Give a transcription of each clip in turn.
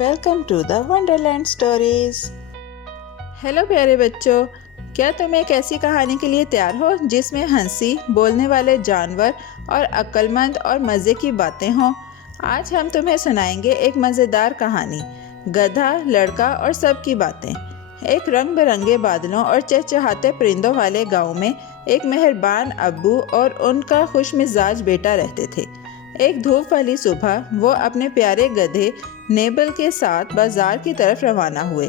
Welcome to the wonderland stories. Hello प्यारे बच्चों, क्या तुम एक ऐसी कहानी के लिए तैयार हो जिसमें हंसी, बोलने वाले जानवर और अक्लमंद और मज़े की बातें हों। आज हम तुम्हें सुनाएंगे एक मज़ेदार कहानी, गधा, लड़का और सबकी बातें। एक रंग बिरंगे बादलों और चहचहाते परिंदों वाले गांव में एक मेहरबान अब्बू और उनका खुशमिजाज बेटा रहते थे। एक धूप वाली सुबह वो अपने प्यारे गधे नेबल के साथ बाजार की तरफ रवाना हुए,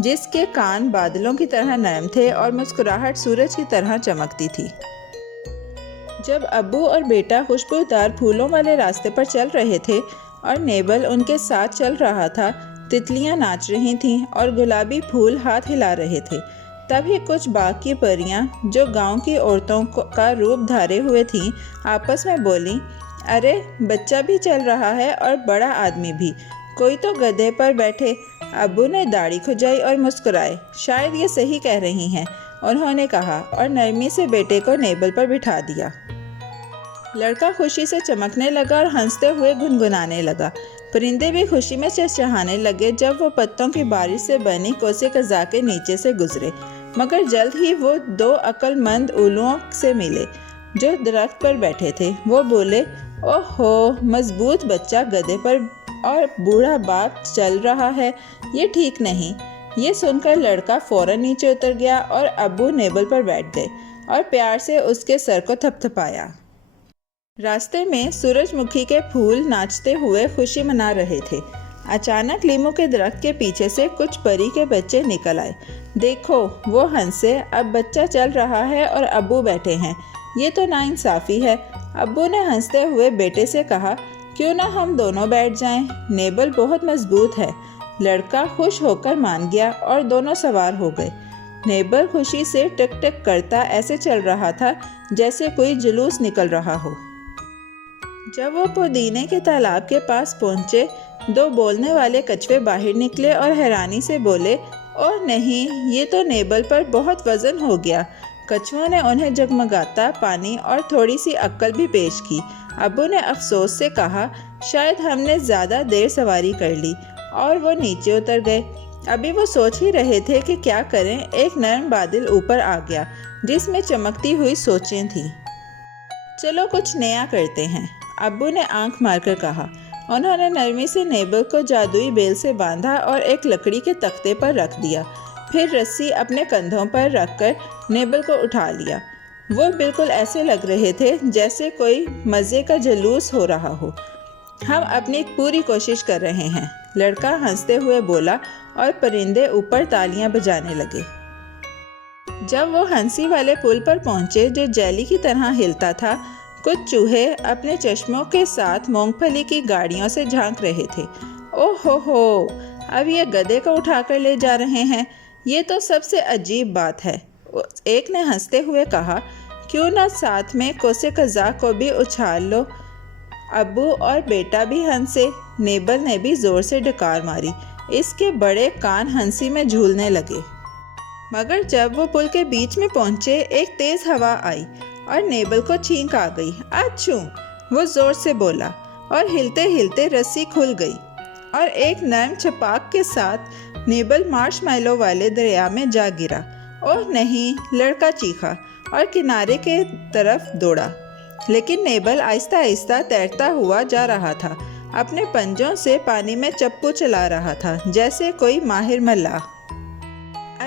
जिसके कान बादलों की तरह नरम थे और मुस्कुराहट सूरज की तरह चमकती थी। जब अब्बू और बेटा खुशबूदार फूलों वाले रास्ते पर चल रहे थे और नेबल उनके साथ चल रहा था, तितलियां नाच रही थीं और गुलाबी फूल हाथ हिला रहे थे। तभी कुछ बाग की परियां, जो गांव की औरतों का रूप धारे हुए थीं, आपस में बोलीं, अरे बच्चा भी चल रहा है और बड़ा आदमी भी, कोई तो गधे पर बैठे। अब्बू ने दाढ़ी खुजाई और मुस्कुराए। शायद ये सही कह रही हैं, उन्होंने कहा और नरमी से बेटे को नेबल पर बिठा दिया। लड़का खुशी से चमकने लगा और हंसते हुए गुनगुनाने लगा। परिंदे भी खुशी में चहचहाने लगे जब वो पत्तों की बारिश से बनी कोसे कज़ा के नीचे से गुजरे। मगर जल्द ही वो दो अक्लमंद उल्लुओं से मिले जो दरख्त पर बैठे थे। वो बोले, ओहो, मजबूत बच्चा गधे पर और बूढ़ा बाप चल रहा है, ये ठीक नहीं। ये सुनकर लड़का फौरन नीचे उतर गया और अब्बू नेबल पर बैठ गए और प्यार से उसके सर को थपथपाया। रास्ते में सूरजमुखी के फूल नाचते हुए खुशी मना रहे थे। अचानक लीमू के दरख्त के पीछे से कुछ परी के बच्चे निकल आए। देखो, वो हंसे, अब बच्चा चल रहा है और अब्बू बैठे हैं, ये तो नाइंसाफ़ी है। अब्बू ने हंसते हुए बेटे से कहा, क्यों ना हम दोनों बैठ जाएं, नेबल बहुत मजबूत है। लड़का खुश होकर मान गया और दोनों सवार हो गए। नेबल खुशी से टक टक करता ऐसे चल रहा था जैसे कोई जुलूस निकल रहा हो। जब वो पुदीने के तालाब के पास पहुंचे, दो बोलने वाले कछुए बाहर निकले और हैरानी से बोले, ओह नहीं, ये तो नेबल पर बहुत वजन हो गया। कछुओं ने उन्हें जगमगाता पानी और थोड़ी सी अक्ल भी पेश की। अब्बू ने अफसोस से कहा, शायद हमने ज़्यादा देर सवारी कर ली, और वो नीचे उतर गए। अभी वो सोच ही रहे थे कि क्या करें, एक नरम बादल ऊपर आ गया जिसमें चमकती हुई सोचें थीं। चलो कुछ नया करते हैं, अब्बू ने आंख मारकर कहा। उन्होंने नरमी से नेबल को जादुई बेल से बांधा और एक लकड़ी के तख्ते पर रख दिया। फिर रस्सी अपने कंधों पर रखकर नेबल को उठा लिया। वो बिल्कुल ऐसे लग रहे थे जैसे कोई मज़े का जुलूस हो रहा हो। हम अपनी पूरी कोशिश कर रहे हैं, लड़का हंसते हुए बोला और परिंदे ऊपर तालियां बजाने लगे। जब वो हंसी वाले पुल पर पहुंचे जो जेली की तरह हिलता था, कुछ चूहे अपने चश्मों के साथ मूंगफली की गाड़ियों से झांक रहे थे। ओह हो, अब ये गधे को उठाकर ले जा रहे हैं, ये तो सबसे अजीब बात है। एक ने हंसते हुए कहा, क्यों ना साथ में कोसे कज़ा को भी उछाल लो। अब्बू और बेटा भी हंसे। नेबल ने भी जोर से डकार मारी। इसके बड़े कान हंसी में झूलने लगे। मगर जब वो पुल के बीच में पहुंचे, एक तेज हवा आई और नेबल को छींक आ गई। अच्छू, वो जोर से बोला और हिलते हिलते रस्सी खुल गई और एक नरम छपाक के साथ नेबल मार्शमैलो वाले दरिया में जा गिरा। ओह नहीं, लड़का चीखा और किनारे के तरफ दौड़ा। लेकिन नेबल आहिस्ता आहिस्ता तैरता हुआ जा रहा था, अपने पंजों से पानी में चप्पू चला रहा था जैसे कोई माहिर मल्लाह।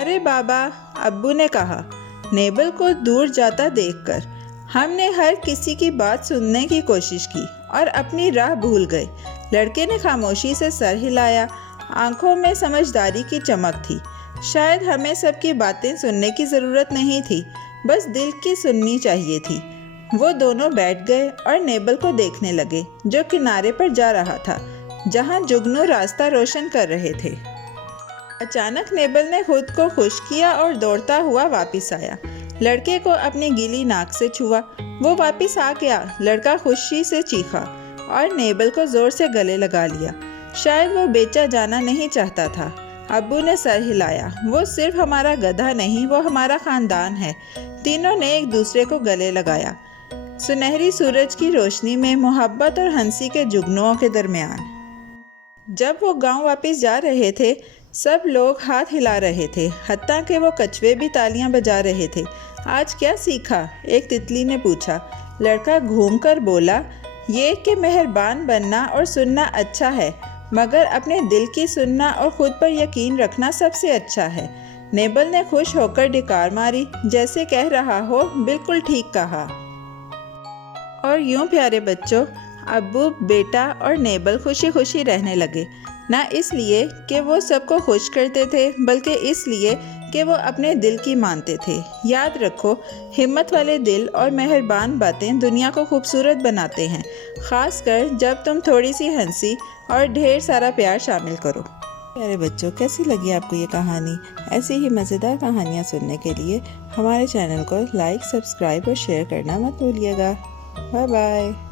अरे बाबा, अब्बू ने कहा, नेबल को दूर जाता देखकर। हमने हर किसी की बात सुनने की कोशिश की और अपनी राह भूल गए। लड़के ने खामोशी से सर हिलाया, आंखों में समझदारी की चमक थी। शायद हमें सबकी बातें सुनने की ज़रूरत नहीं थी, बस दिल की सुननी चाहिए थी। वो दोनों बैठ गए और नेबल को देखने लगे, जो किनारे पर जा रहा था, जहां जुगनू रास्ता रोशन कर रहे थे। अचानक नेबल ने खुद को खुश किया और दौड़ता हुआ वापस आया। लड़के को अपनी गीली नाक से छुआ। वो वापस आ गया। लड़का खुशी से चीखा और नेबल को जोर से गले लगा लिया। शायद वो बेचा जाना नहीं चाहता था। अब्बू ने सर हिलाया। वो सिर्फ हमारा गधा नहीं, वो हमारा ख़ानदान है। तीनों ने एक दूसरे को गले लगाया, सुनहरी सूरज की रोशनी में, मोहब्बत और हंसी के जुगनुओं के दरमियान। जब वो गांव वापस जा रहे थे, सब लोग हाथ हिला रहे थे, हत्ता कि वो कछुए भी तालियां बजा रहे थे। आज क्या सीखा? एक तितली ने पूछा। लड़का घूमकर बोला, ये कि मेहरबान बनना और सुनना अच्छा है, मगर अपने दिल की सुनना और ख़ुद पर यकीन रखना सबसे अच्छा है। नेबल ने खुश होकर डिकार मारी, जैसे कह रहा हो, बिल्कुल ठीक कहा। और यूं प्यारे बच्चों, अब्बू, बेटा और नेबल खुशी खुशी रहने लगे, ना इसलिए कि वो सबको खुश करते थे, बल्कि इसलिए कि वो अपने दिल की मानते थे। याद रखो, हिम्मत वाले दिल और मेहरबान बातें दुनिया को खूबसूरत बनाते हैं, ख़ासकर जब तुम थोड़ी सी हंसी और ढेर सारा प्यार शामिल करो। प्यारे बच्चों, कैसी लगी आपको ये कहानी? ऐसी ही मज़ेदार कहानियाँ सुनने के लिए हमारे चैनल को लाइक, सब्सक्राइब और शेयर करना मत भूलिएगा। Bye bye.